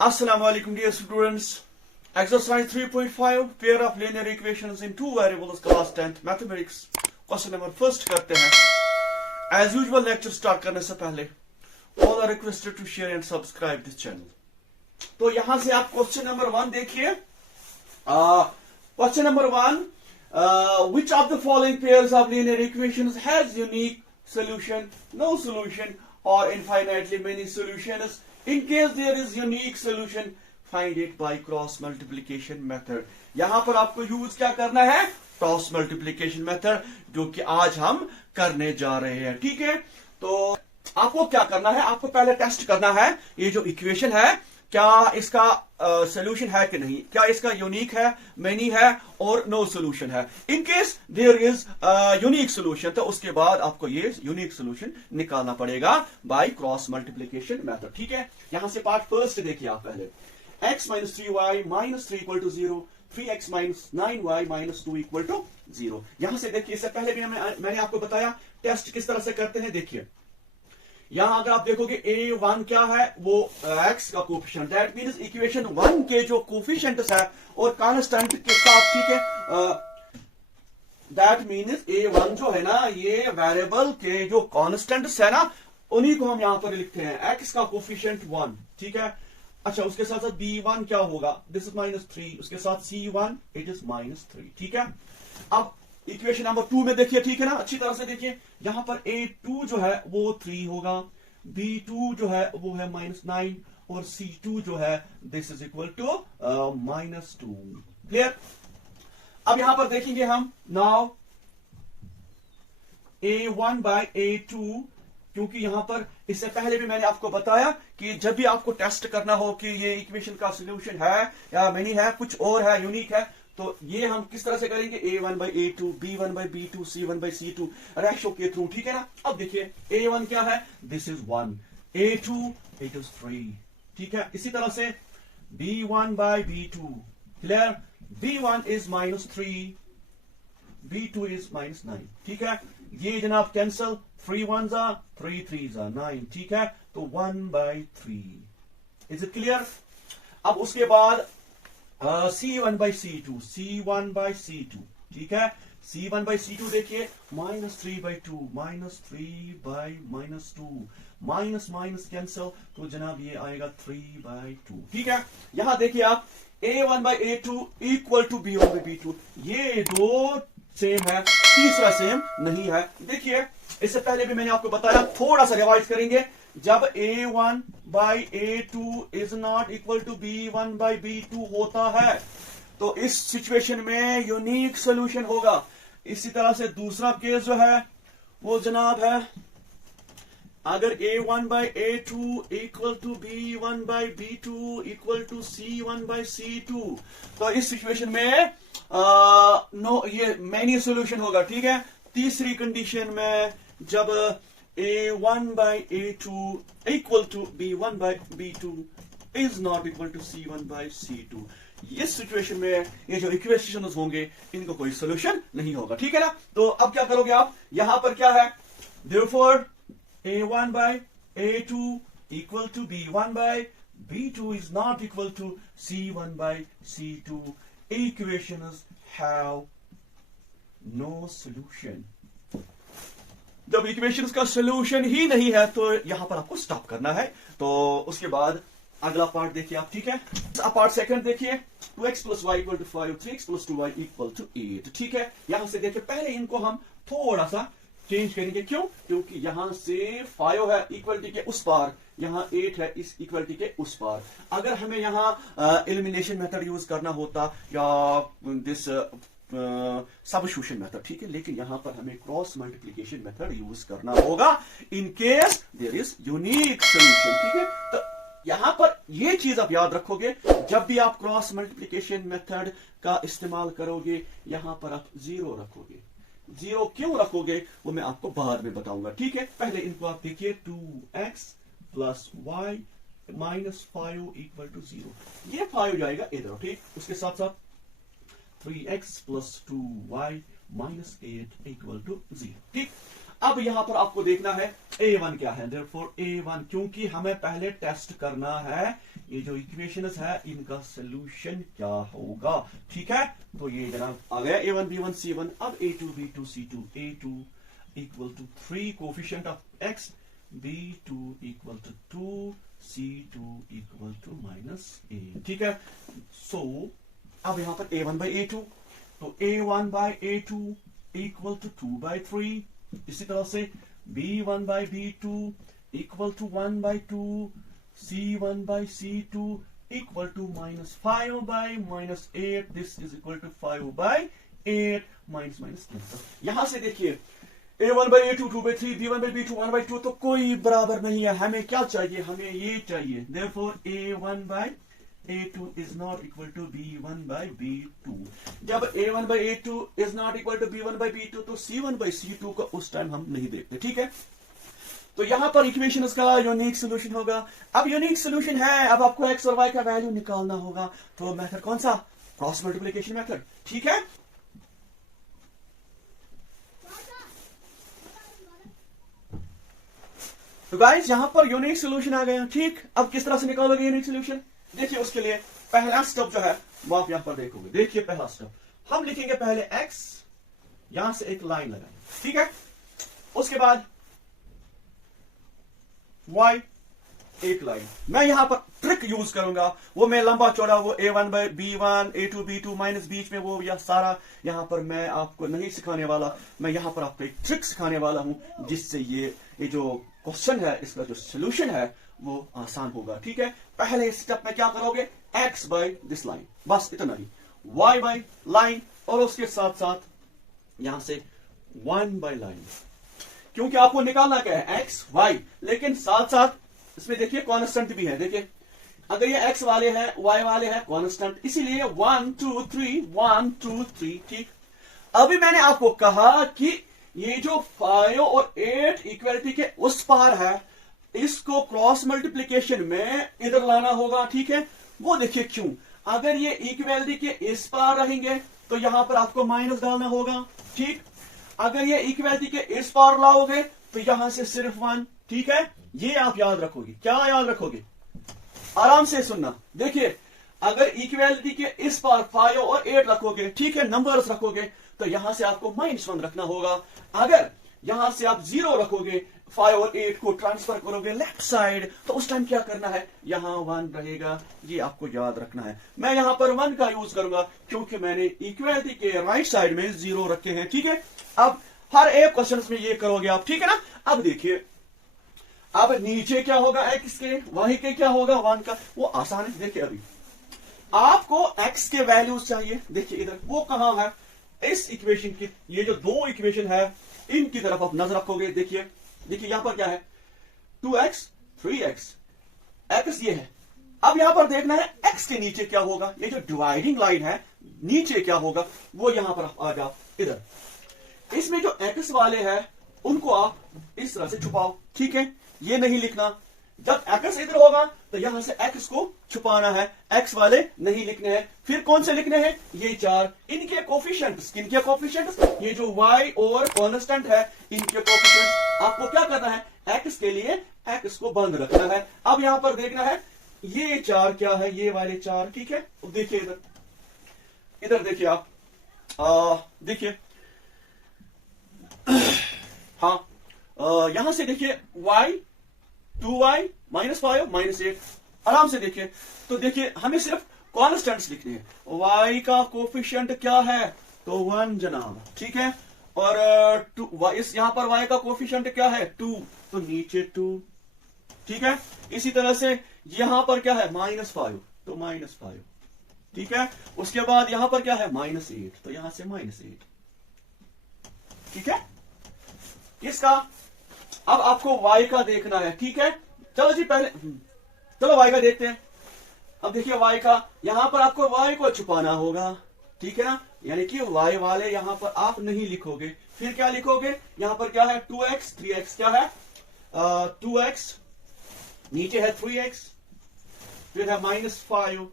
Assalamu alaikum dear students. Exercise 3.5 pair of linear equations in two variables class 10th mathematics. Question number first करते हैं. As usual lecture start करने से पहले all are requested to share and subscribe this channel. तो यहां से आप question number 1 देखिए. Question number 1, which of the following pairs of linear equations has unique solution, no solution or infinitely many solutions? In case there is unique solution, find it by cross multiplication method. यहां पर आपको use क्या करना है? Cross multiplication method, जो कि आज हम करने जा रहे हैं. ठीक है, तो आपको क्या करना है? आपको पहले टेस्ट करना है ये जो इक्वेशन है क्या इसका सोल्यूशन है कि नहीं, क्या इसका यूनिक है, मेनी है और नो सोल्यूशन है. In case there is unique solution, तो उसके बाद आपको ये यूनिक सोल्यूशन निकालना पड़ेगा बाय क्रॉस मल्टीप्लीकेशन मेथड. ठीक है, यहां से पार्ट फर्स्ट देखिए आप पहले. x minus 3y minus 3 equal to 0, 3x minus 9y minus 2 equal to 0. यहां से देखिए, इससे पहले भी मैंने आपको बताया टेस्ट किस तरह से करते हैं. देखिए यहां अगर आप देखोगे a1 क्या है, वो x का कोफिशिएंट, दैट मींस इक्वेशन 1 के जो कोफिशिएंट्स है और कांस्टेंट के साथ. ठीक है, दैट मींस a1 जो है ना, ये वेरिएबल के जो कांस्टेंट्स है ना, उन्हीं को हम यहां पर लिखते हैं. x का कोफिशिएंट 1. ठीक है, अच्छा उसके साथ साथ b1 क्या होगा, दिस इज माइनस 3, उसके साथ c1 इट इज माइनस 3. ठीक है, अब इक्वेशन नंबर 2 में देखिए. ठीक है ना, अच्छी तरह से देखिए. यहां पर a2 जो है वो 3 होगा, b2 जो है वो है माइनस 9 और c2 जो है this is equal to minus 2. Clear. अब यहां पर देखेंगे हम नाउ a1 बाय a2, क्योंकि यहां पर इससे पहले भी मैंने आपको बताया कि जब भी आपको टेस्ट करना हो कि ये इक्वेशन का सोल्यूशन है या मेनी है, कुछ और है, यूनिक है, तो ये हम किस तरह से करेंगे? a1 by a2, b1 by b2, c1 by c2 ratio के थ्रू. ठीक है ना. अब देखिए a1 क्या है, this is 1, a2 it is 3. ठीक है, इसी तरह से b1 by b2, clear, b1 is minus 3, b2 is minus 9. ठीक है, ये जनाब cancel, 3 1s are 3 3s are 9. ठीक है, तो 1 बाई 3. Is it clear. अब उसके बाद c1 by c2, c1 by c2. ठीक है, c1 बाई c2 देखिए, minus 3 by 2, minus 3 by minus 2, minus minus cancel, तो जनाब ये आएगा 3 बाई 2. ठीक है, यहां देखिए आप a1 by a2 equal to b1 by b2, ये दो सेम है, तीसरा सेम नहीं है. देखिए इससे पहले भी मैंने आपको बताया, थोड़ा सा रिवाइज करेंगे. जब a1 by a2 is not equal to b1 by b2 होता है, तो इस सिचुएशन में यूनिक सोल्यूशन होगा. इसी तरह से दूसरा केस जो है वो जनाब है, अगर a1 by a2 equal to b1 by b2 equal to c1 by c2, तो इस सिचुएशन में नो ये मैनी सोल्यूशन होगा. ठीक है, तीसरी कंडीशन में जब a1 by a2 equal to b1 by b2 is not equal to c1 by c2, इस सिचुएशन में ये जो इक्वेशंस होंगे इनको कोई सोल्यूशन नहीं होगा. ठीक है ना. तो अब क्या करोगे आप, यहां पर क्या है, therefore a1 by a2 equal to b1 by b2 is not equal to c1 by c2. Equations have no solution. जब इक्वेशंस का सोल्यूशन ही नहीं है तो यहां पर आपको स्टॉप करना है. तो उसके बाद अगला पार्ट देखिए आप. ठीक है, पार्ट सेकंड देखिए, 2x plus y equal to 5, 3x plus 2y equal to 8. ठीक है, यहां से देखिए पहले इनको हम थोड़ा सा चेंज करेंगे. क्यों? क्योंकि यहां से 5 है इक्वलिटी के उस पार, यहां 8 है इस इक्वलिटी के उस पार. अगर हमें यहां एलिमिनेशन मेथड यूज करना होता या दिस सबस्टिट्यूशन मेथड, ठीक है, लेकिन यहां पर हमें क्रॉस मल्टीप्लीकेशन मेथड यूज करना होगा in case there is unique solution. ठीक है, तो यहां पर ये चीज आप याद रखोगे, जब भी आप क्रॉस मल्टीप्लीकेशन मेथड का इस्तेमाल करोगे यहां पर आप 0 रखोगे. 0 क्यों रखोगे वो मैं आपको बाद में बताऊंगा. ठीक है, पहले इनको आप देखिए, 2x plus y minus 5 equal to 0, ये 5 जाएगा इधर. ठीक, उसके साथ साथ 3x plus 2y minus 8 equal to 0. ठीक, अब यहां पर आपको देखना है A1 क्या है? Therefore A1, क्योंकि हमें पहले टेस्ट करना है ये जो इक्वेशंस है इनका सोल्यूशन क्या होगा, ठीक है। तो ये जनाब आ गया A1 B1 C1। अब A2 B2 C2, A2 equal to 3 coefficient of X, B2 equal to 2, C2 equal to -8, ठीक है। सो अब यहां पर A1 by A2, तो A1 by A2 equal to 2 by 3, इसी तरह से B1 by B2 equal to 1 by 2, C1 by C2 equal to -5 by -8, this is equal to 5 by 8 minus। यहां से देखिए A1 by A2 2 by 3, B1 by B2 1 by 2, तो कोई बराबर नहीं है। हमें क्या चाहिए? हमें ये चाहिए। Therefore A1 by A2 is not equal to B1 by B2। जब A1 by A2 is not equal to B1 by B2, तो C1 by C2 को उस टाइम हम नहीं देखते, ठीक है। तो यहां पर इक्वेशन का यूनिक सोल्यूशन होगा। अब यूनिक सोल्यूशन है, अब आपको एक्स और वाई का वैल्यू निकालना होगा। तो मेथड कौन सा? क्रॉस मल्टीप्लिकेशन मेथड, ठीक है। तो गाइस यहां पर यूनिक सोल्यूशन आ गया, ठीक। अब किस तरह से निकालोगे यूनिक सोल्यूशन? देखिए उसके लिए पहला स्टेप जो है वो आप यहां पर देखोगे। देखिए पहला स्टेप हम लिखेंगे पहले x, यहां से एक लाइन लगाएंगे, ठीक है। उसके बाद y, एक लाइन। मैं यहां पर ट्रिक यूज करूंगा, वो मैं लंबा चौड़ा वो A1 by B1 A2 B2 minus बीच में वो या सारा यहां पर मैं आपको नहीं सिखाने वाला। मैं यहां पर आपको एक ट्रिक सिखाने वाला हूं जिससे ये जो क्वेश्चन है इसका जो सोल्यूशन है वो आसान होगा, ठीक है। पहले स्टेप में क्या करोगे? x बाय दिस लाइन, बस इतना ही। y बाय लाइन और उसके साथ साथ यहां से 1 बाय लाइन, क्योंकि आपको निकालना क्या है? x y, लेकिन साथ साथ इसमें देखिए कांस्टेंट भी है। देखिए अगर ये x वाले हैं y वाले हैं कांस्टेंट, इसीलिए 1 2 3 1 2 3, ठीक। अभी मैंने आपको कहा कि ये जो 5 और 8 इक्वलिटी के उस पार है, इसको क्रॉस मल्टीप्लिकेशन में इधर लाना होगा, ठीक है। वो देखिए क्यों? अगर ये इक्वलिटी के इस पार रहेंगे तो यहां पर आपको माइनस डालना होगा, ठीक। अगर ये इक्वलिटी के इस पार लाओगे तो यहां से सिर्फ 1, ठीक है। ये आप याद रखोगे। क्या याद रखोगे? आराम से सुनना। देखिए अगर इक्वलिटी के इस पार 5 और 8 रखोगे, ठीक है, नंबर्स रखोगे, तो यहां से आपको -1 रखना होगा। अगर यहां से आप 0 रखोगे, 5 और 8 को ट्रांसफर करोगे लेफ्ट साइड, तो उस टाइम क्या करना है? यहां 1 रहेगा, ये आपको याद रखना है। मैं यहां पर 1 का यूज करूंगा क्योंकि मैंने इक्वलिटी के राइट साइड में 0 रखे हैं, ठीक है। अब हर एक क्वेश्चन में ये करोगे आप, ठीक है ना। अब देखिए अब नीचे क्या होगा? x के, y के क्या होगा? 1 का। वो आसान है। देखिए अभी आपको x के वैल्यूज चाहिए। देखिए इधर वो कहां है? इस इक्वेशन की, ये जो दो इक्वेशन है इनकी तरफ आप नजर रखोगे। देखिए देखिए यहां पर क्या है? 2x 3x, x ये है। अब यहां पर देखना है x के नीचे क्या होगा। ये जो डिवाइडिंग लाइन है नीचे क्या होगा वो यहां पर आ जाओ। इधर इसमें जो x वाले हैं उनको आप इस तरह से छुपाओ, ठीक है। ये नहीं लिखना। जब x इधर होगा तो यहां से x को छुपाना है, x वाले नहीं लिखने हैं। फिर कौन से लिखने हैं? ये 4, इनके कोफिशिएंट्स। किनके कोफिशिएंट्स? ये जो y और कांस्टेंट है इनके कोफिशिएंट्स। आपको क्या करना है? x के लिए x को बंद रखना है। अब यहां पर देखना है ये 4 क्या है? ये वाले 4, ठीक है। देखिए इधर, इधर देखिए आप, देखिए हाँ, यहां से देखिए y 2y -5 -8, आराम से देखिए। तो देखिए हमें सिर्फ कॉन्स्टेंट्स लिखने हैं। y का कोफिशिएंट क्या है? तो 1 जनाब, ठीक है। और 2 इस यहां पर y का कोफिशिएंट क्या है? 2, तो नीचे 2, ठीक है। इसी तरह से यहां पर क्या है? -5, तो -5, ठीक है। उसके बाद यहां पर क्या है? -8, तो यहां से -8, ठीक है। इसका अब आपको y का देखना है, ठीक है। चलो जी पहले चलो y का देखते हैं। अब देखिए y का, यहां पर आपको y को छुपाना होगा, ठीक है ना। यानी कि y वाले यहां पर आप नहीं लिखोगे। फिर क्या लिखोगे? यहां पर क्या है? 2x 3x क्या है? 2x, नीचे है 3x, फिर है -5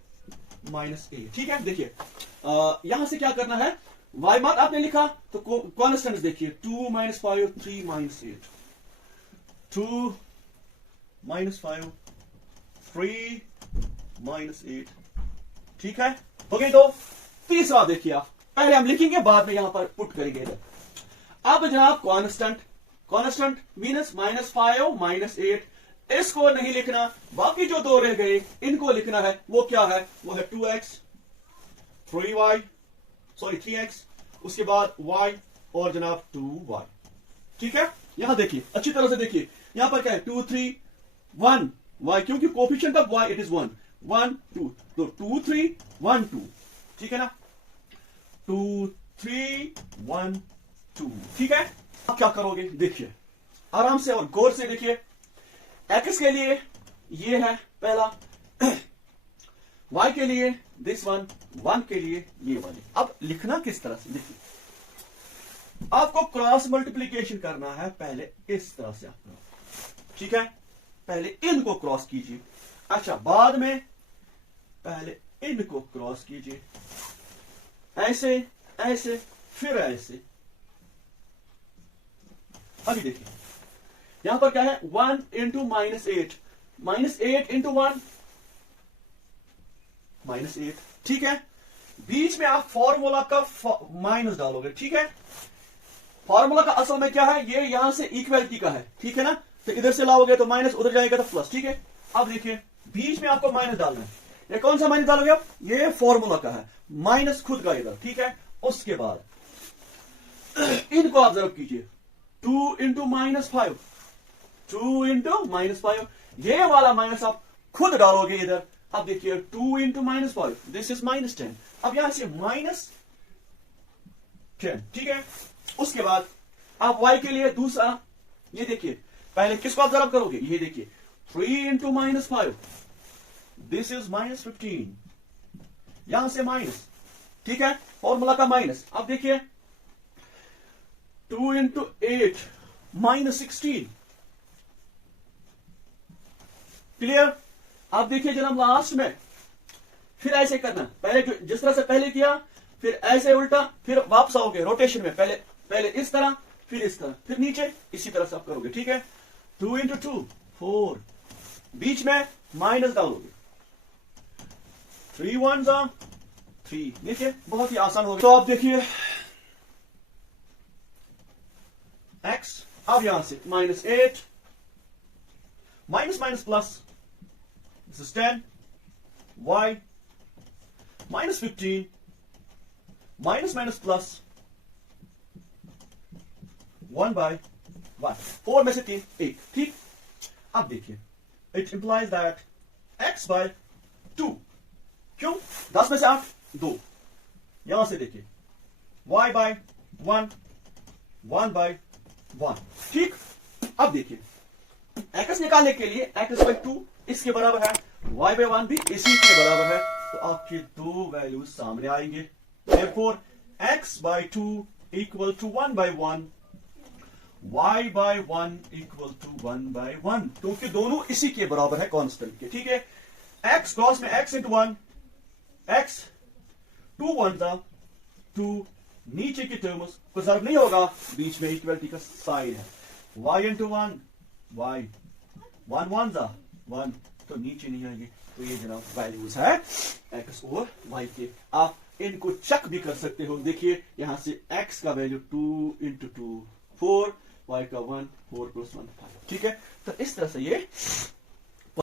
-8, ठीक है। देखिए यहां से क्या करना है? y मान आपने लिखा तो कॉन्स्टेंट्स देखिए 2 -5 3 -8, 2 माइनस 5 3 माइनस 8। ठीक है, हो गई। तो तीसरा देखिए आप, पहले हम लिखेंगे बाद में यहां पर पुट करेंगे इधर। अब जनाब कांस्टेंट मीनस माइनस 5 माइनस 8, इसको नहीं लिखना, बाकी जो दो रह गए इनको लिखना है। वो क्या है? वो है 2x 3x, उसके बाद y और जनाब 2y। ठीक है, यहां देखिए अच्छी तरह से देखिए, यहां पर क्या है? 2 3 1 y, क्योंकि coefficient of y it is 1 1 2, तो 2 3 1 2। ठीक है ना, 2 3 1 2। ठीक है, आप क्या करोगे? देखिए आराम से और गौर से देखिए। x के लिए ये है पहला, y के लिए दिस वन, 1 के लिए ये वाले। अब लिखना किस तरह से? देखिए आपको क्रॉस मल्टीप्लीकेशन करना है, पहले इस तरह से आप, ठीक है, पहले इनको क्रॉस कीजिए। अच्छा, बाद में पहले इनको क्रॉस कीजिए, ऐसे ऐसे फिर ऐसे। अभी देखिए यहां पर क्या है? 1 into minus 8, minus 8 into 1 minus 8। ठीक है, बीच में आप फॉर्मूला का माइनस डालोगे। ठीक है, फॉर्मूला का असल में क्या है? ये यहां से इक्वलिटी का है। ठीक है ना, तो इधर से लाओगे तो माइनस, उधर जाएगा तो प्लस। ठीक है, अब देखिए बीच में आपको माइनस डालना है। ये कौन सा माइनस डालोगे आप? ये फॉर्मूला का है, माइनस खुद का इधर। ठीक है, उसके बाद इनको आप जरूर कीजिए, 2 इंटू माइनस 5, 2 इंटू माइनस 5, ये वाला माइनस आप खुद डालोगे इधर। अब देखिए 2 into minus 5, this is minus 10। अब यहां से माइनस 10। ठीक है, उसके बाद आप y के लिए दूसरा, ये देखिए पहले किसको आप जरब करोगे? ये देखिए 3 into minus 5, this is minus 15, यहां से माइनस। ठीक है, फॉर्मूला का माइनस। अब देखिए 2 इंटू 8 माइनस 16। क्लियर? अब देखिए जनाब लास्ट में फिर ऐसे करना, पहले जिस तरह से पहले किया, फिर ऐसे उल्टा, फिर वापस आओगे रोटेशन में, पहले इस तरह, फिर इस तरह, फिर नीचे, इसी तरह से आप करोगे। ठीक है, 2 इंटू 2 4, बीच में माइनस डालोगे, 3 1 3। देखिए बहुत ही आसान होगा। तो आप देखिए x, अब यहां से minus 8, minus minus plus, this is 10, y minus 15, minus minus plus 1 by 1, 4 में से 3 1। ठीक, अब देखिए it implies that x by 2, क्यों? 10 में से 8 2, यहां से देखिए y बाय 1 1 बाय 1। ठीक, अब देखिए x निकालने के लिए x बाय 2 इसके बराबर है, y बाय 1 भी इसी के बराबर है, तो आपके दो वैल्यूज सामने आएंगे। therefore x by 2 equal to 1 by 1, y by 1 equal to 1 by 1, क्योंकि दोनों इसी के बराबर है कांस्टेंट के। ठीक है, x क्रॉस में x इंटू 1, x 2 1 2, नीचे की टर्म्स को जरूर नहीं होगा, बीच में इक्वलिटी का साइन है, y इंटू 1 y, 1 1 1, तो नीचे नहीं आएंगे। तो ये जनाब वैल्यूज है x और y के। आप इनको चेक भी कर सकते हो। देखिए यहां से x का वैल्यू 2 इंटू 2 4, y का 1, 4 प्लस 1 5। ठीक है, तो इस तरह से ये